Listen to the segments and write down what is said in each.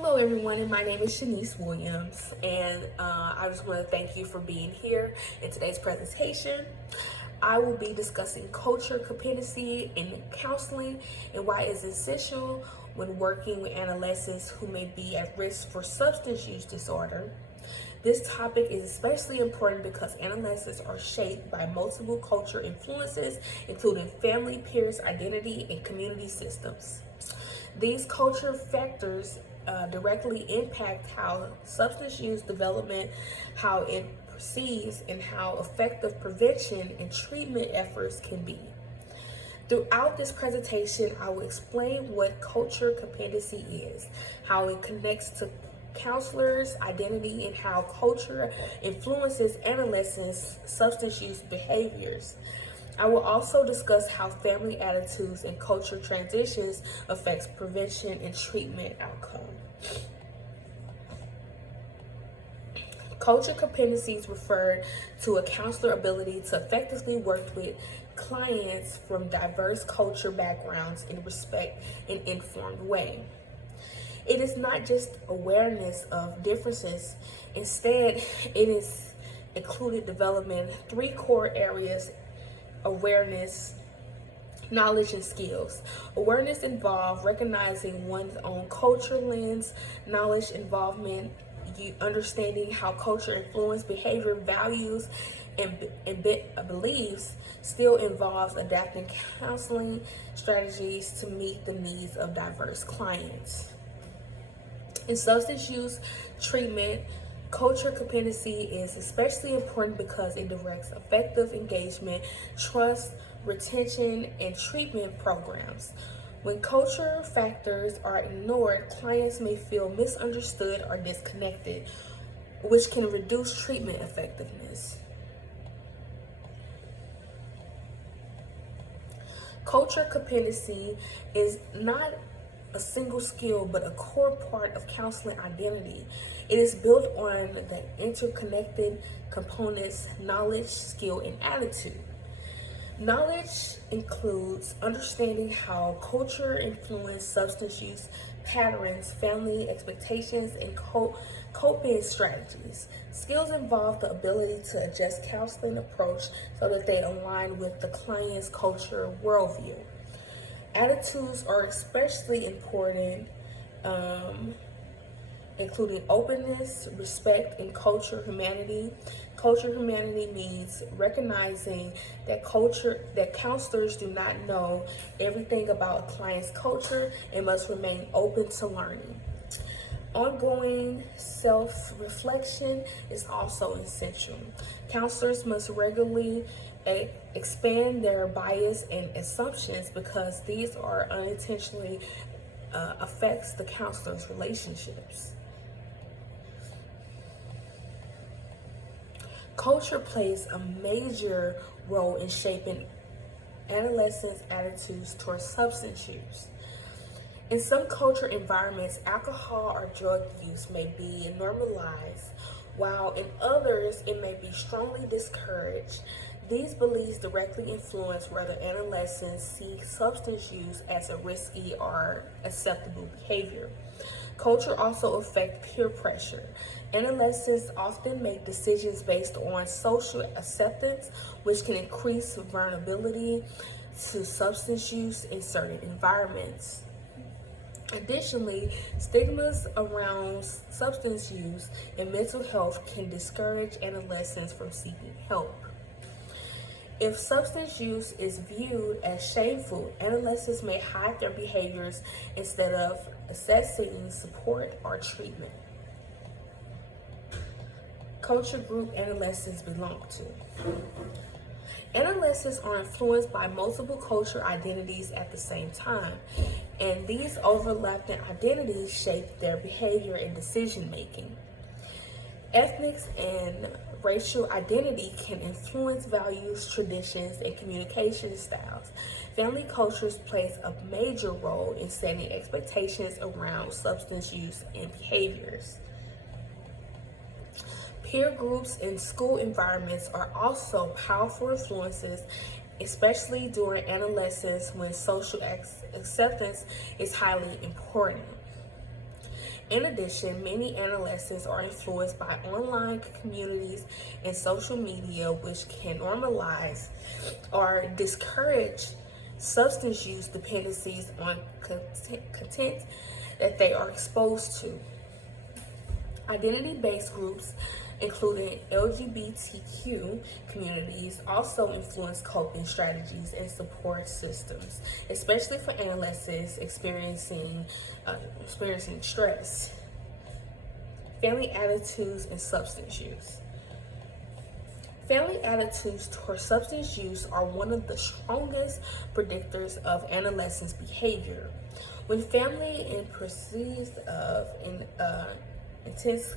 Hello everyone, and my name is Shanice Williams, and I just want to thank you for being here in today's presentation. I will be discussing culture competency in counseling and why it's essential when working with adolescents who may be at risk for substance use disorder. This topic is especially important because adolescents are shaped by multiple culture influences, including family, peers, identity, and community systems. These culture factors directly impact how substance use development, how it proceeds, and how effective prevention and treatment efforts can be. Throughout this presentation, I will explain what culture competency is, how it connects to counselors' identity, and how culture influences adolescents' substance use behaviors. I will also discuss how family attitudes and culture transitions affects prevention and treatment outcome. Culture competencies refer to a counselor's ability to effectively work with clients from diverse culture backgrounds in a respect and informed way. It is not just awareness of differences, instead it is included development three core areas: awareness, knowledge, and skills. Awareness involves recognizing one's own culture lens. Knowledge involvement, understanding how culture influence behavior, values, and beliefs. Still involves adapting counseling strategies to meet the needs of diverse clients. In substance use treatment, culture competency is especially important because it directs effective engagement, trust, retention, and treatment programs. When culture factors are ignored, clients may feel misunderstood or disconnected, which can reduce treatment effectiveness. Culture competency is not a single skill, but a core part of counseling identity. It is built on the interconnected components: knowledge, skill, and attitude. Knowledge includes understanding how culture influences substance use patterns, family expectations, and coping strategies. Skills involve the ability to adjust counseling approach so that they align with the client's culture worldview. Attitudes are especially important, including openness, respect, and culture humanity. Culture humanity means recognizing that counselors do not know everything about a client's culture and must remain open to learning. Ongoing self-reflection is also essential. Counselors must regularly expand their bias and assumptions because these are unintentionally affects the counselor's relationships. Culture plays a major role in shaping adolescents' attitudes towards substance use. In some culture environments, alcohol or drug use may be normalized, while in others it may be strongly discouraged. These beliefs directly influence whether adolescents see substance use as a risky or acceptable behavior. Culture also affects peer pressure. Adolescents often make decisions based on social acceptance, which can increase vulnerability to substance use in certain environments. Additionally, stigmas around substance use and mental health can discourage adolescents from seeking help. If substance use is viewed as shameful, adolescents may hide their behaviors instead of accessing support or treatment. Culture group adolescents belong to. Adolescents are influenced by multiple cultural identities at the same time, and these overlapping identities shape their behavior and decision making. Ethnic and racial identity can influence values, traditions, and communication styles. Family cultures plays a major role in setting expectations around substance use and behaviors. Peer groups and school environments are also powerful influences, especially during adolescence when social acceptance is highly important. In addition, many adolescents are influenced by online communities and social media, which can normalize or discourage substance use dependencies on content that they are exposed to. Identity-based groups, including LGBTQ communities, also influence coping strategies and support systems, especially for adolescents experiencing stress. Family attitudes and substance use. Family attitudes toward substance use are one of the strongest predictors of adolescents' behavior. When family and perceives of intense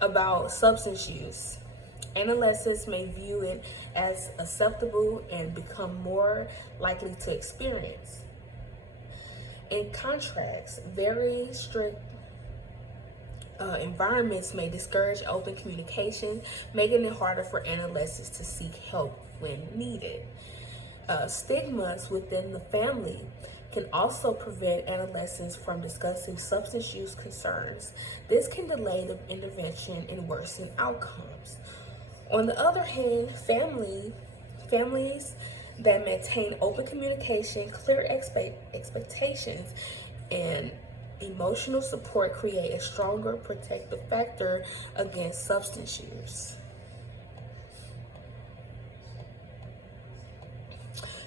about substance use, adolescents may view it as acceptable and become more likely to experience. In contrast, very strict environments may discourage open communication, making it harder for adolescents to seek help when needed. Stigmas within the family can also prevent adolescents from discussing substance use concerns. This can delay the intervention and worsen outcomes. On the other hand, families that maintain open communication, clear expectations, and emotional support create a stronger protective factor against substance use.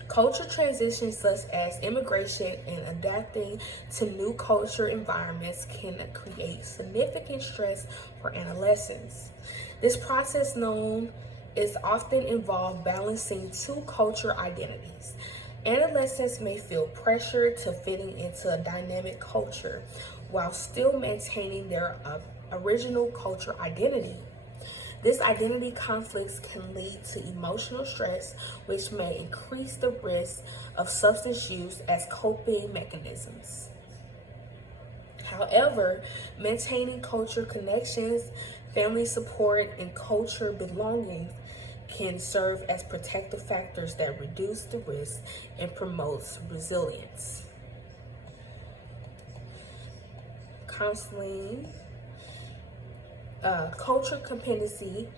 Culture transitions such as immigration and adapting to new culture environments can create significant stress for adolescents. This process is often involved balancing two culture identities. Adolescents may feel pressure to fitting into a dynamic culture while still maintaining their original culture identity. This identity conflicts can lead to emotional stress, which may increase the risk of substance use as coping mechanisms. However, maintaining culture connections, family support, and culture belonging can serve as protective factors that reduce the risk and promotes resilience. Counseling. Culture competency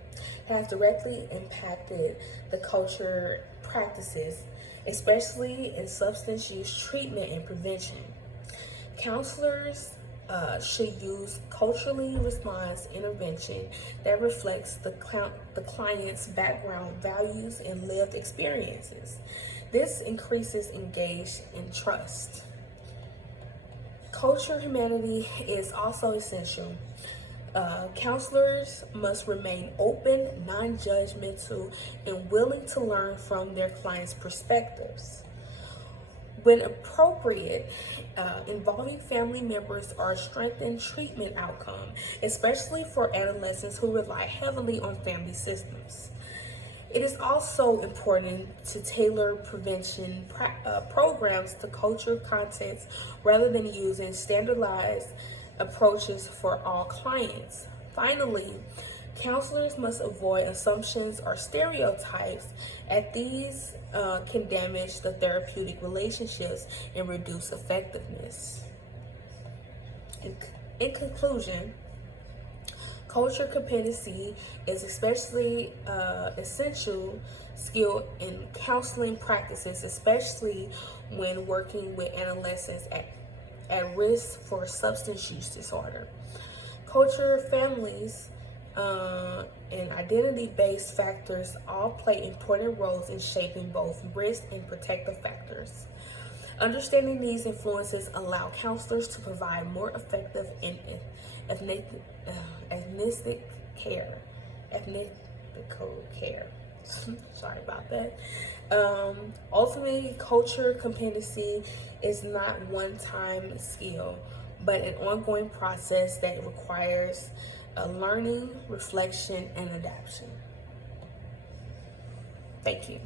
has directly impacted the culture practices, especially in substance use treatment and prevention. Counselors should use culturally responsive intervention that reflects the client's background, values, and lived experiences. This increases engagement and trust. Culture humanity is also essential. Counselors must remain open, non-judgmental, and willing to learn from their clients' perspectives. When appropriate, involving family members are strengthened treatment outcome, especially for adolescents who rely heavily on family systems. It is also important to tailor prevention programs to culture contexts rather than using standardized approaches for all clients. Finally, counselors must avoid assumptions or stereotypes, as these can damage the therapeutic relationships and reduce effectiveness. In conclusion, culture competency is especially essential skill in counseling practices, especially when working with adolescents at risk for substance use disorder. Culture, families, and identity-based factors all play important roles in shaping both risk and protective factors. Understanding these influences allow counselors to provide more effective and ethical care. Sorry about that. Ultimately, culture competency is not one-time skill, but an ongoing process that requires learning, reflection, and adaptation. Thank you.